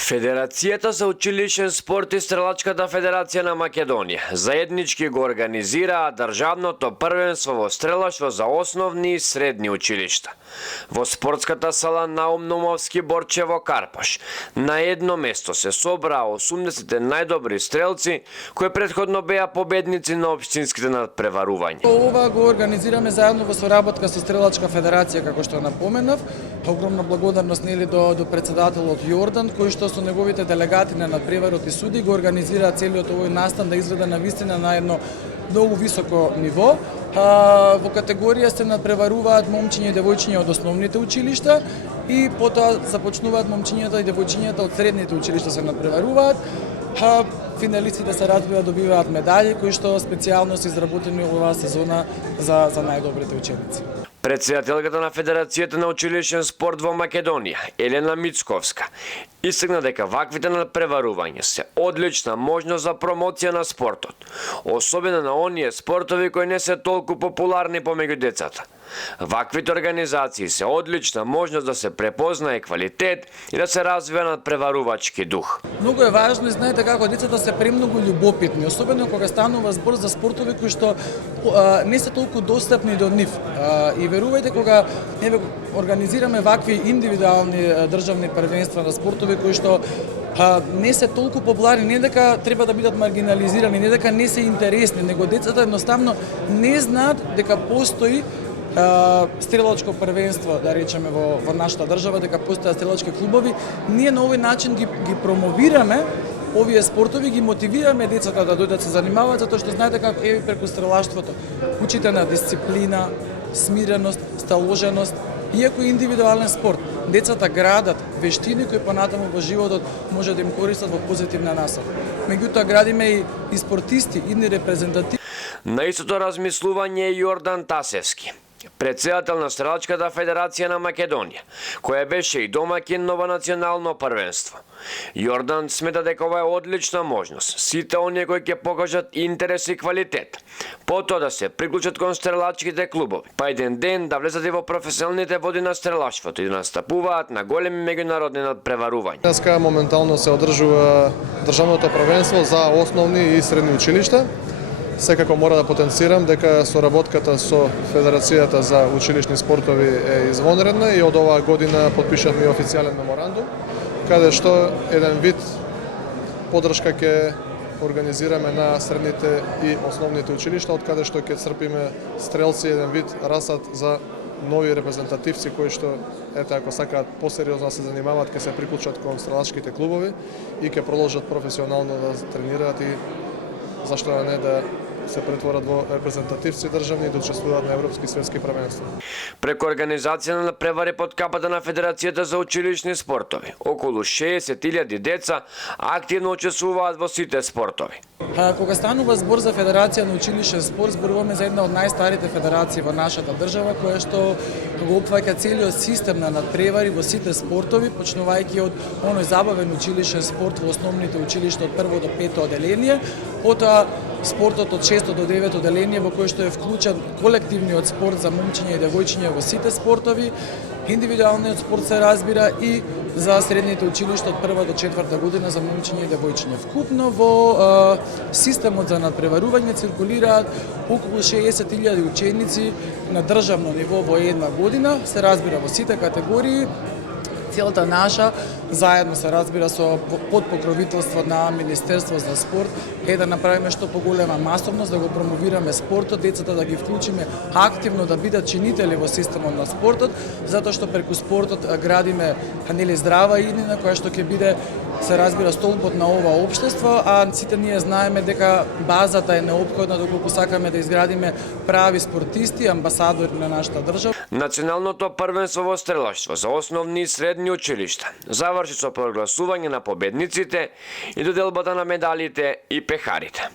Федерацијата за училишен спорт и Стрелачката федерација на Македонија заеднички го организираа државното првенство во стрелаштво за основни и средни училишта. Во спортската сала Наум Номовски Борчево Карпаш на едно место се собраа 80 најдобри стрелци кои претходно беа победници на општинските надпреварувања. Ова го организираме заедно во соработка со Стрелачка федерација, како што напоменав. Огромна благодарност до председателот Јордан, кој што со неговите делегати на надпреварот и суди го организира целиот овој настан да изведе на вистина на едно многу високо ниво. Во категорија се надпреваруваат момчиња и девојчиња од основните училишта и потоа започнуваат момчињата и девојчињата од средните училишта се надпреваруваат. Финалистите се разбира добиваат медали кои што специјално се изработени оваа сезона за најдобрите ученици. Председателката на Федерацијата на училишен спорт во Македонија, Елена Мицковска, истакна дека ваквите надпреварувања се одлична можност за промоција на спортот, особено на оние спортови кои не се толку популарни помеѓу децата. Ваквите организации се одлична можност да се препознае квалитет и да се развива надпреварувачки дух. Многу е важно и знаете како децата се премногу љубопитни, особено кога станува збор за спортови кои што не се толку достапни до нив. И верувајте, кога организираме вакви индивидуални државни првенства на спортови кои што не се толку популарни, не дека треба да бидат маргинализирани, не дека не се интересни, него децата едноставно не знаат дека постои стрелачко првенство, да речеме во нашата држава, дека постојат стрелачки клубови. Ние на овој начин ги промовираме овие спортови, ги мотивираме децата да дојдат се занимаваат, затоа што знаете како преку стрелаштвото учите на дисциплина, смиреност, сталоженост, иако индивидуален спорт. Децата градат вештини кои понатаму во животот може да им користат во позитивна насока. Меѓутоа градиме и спортисти, идни репрезентативи. На истото размислување е Јордан Тасевски, председател на Стрелачката федерација на Македонија, која беше и домаќин на национално првенство. Јордан смета дека ова е одлична можност сите оние кои ќе покажат интерес и квалитет, потоа да се приклучат кон стрелачките клубови, па еден ден да влезат и во професионалните води на стрелаштвото и да настапуваат на големи меѓународни надпреварувања. Денеска моментално се одржува државното првенство за основни и средни училишта. Секако мора да потенцирам дека соработката со Федерацијата за училишни спортови е извонредна и од оваа година потпишавме и официјален меморандум, каде што еден вид поддршка ќе организираме на средните и основните училишта, од каде што ќе црпиме стрелци, еден вид расат за нови репрезентативци кои што, ете, ако сакаат посериозно да се занимаваат, ќе се приклучат кон стрелачките клубови и ќе продолжат професионално да тренираат и зашто не да се претворат во репрезентативци државни и да учествуваат на европски и светски првенства. Преку организација на надпревари под капата на Федерацијата за училишни спортови, околу 60.000 деца активно учествуваат во сите спортови. Кога станува збор за Федерација на училишен спорт, зборуваме за една од најстарите федерации во нашата држава, која што го опфаќа целиот систем на надпревари во сите спортови, почнувајќи од оној забавен училишен спорт во основните училишта од 1 до 5 оделение, потоа спортот од 6 до 9 оделение во кој што е вклучен колективниот спорт за момчиња и девојчиња во сите спортови, индивидуалниот спорт се разбира и за средните училишта од 1 до 4 година за момчиња и девојчиња. Вкупно во системот за надпреварување циркулираат околу 60.000 ученици на државно ниво во една година, се разбира во сите категории. Целта наша, заедно се разбира со под покровителство на Министерство за спорт, е да направиме што поголема масовност, да го промовираме спортот, децата да ги вклучиме активно да бидат чинители во системот на спортот, затоа што преку спортот градиме здрава иднина која што ќе биде, се разбира, столбот на ова општество, а сите ние знаеме дека базата е неопходна доколку сакаме да изградиме прави спортисти, амбасадори на нашата држава. Националното првенство во стрелаштво за основни и средни училишта заврши со прогласување на победниците и доделбата на медалите и пехарите.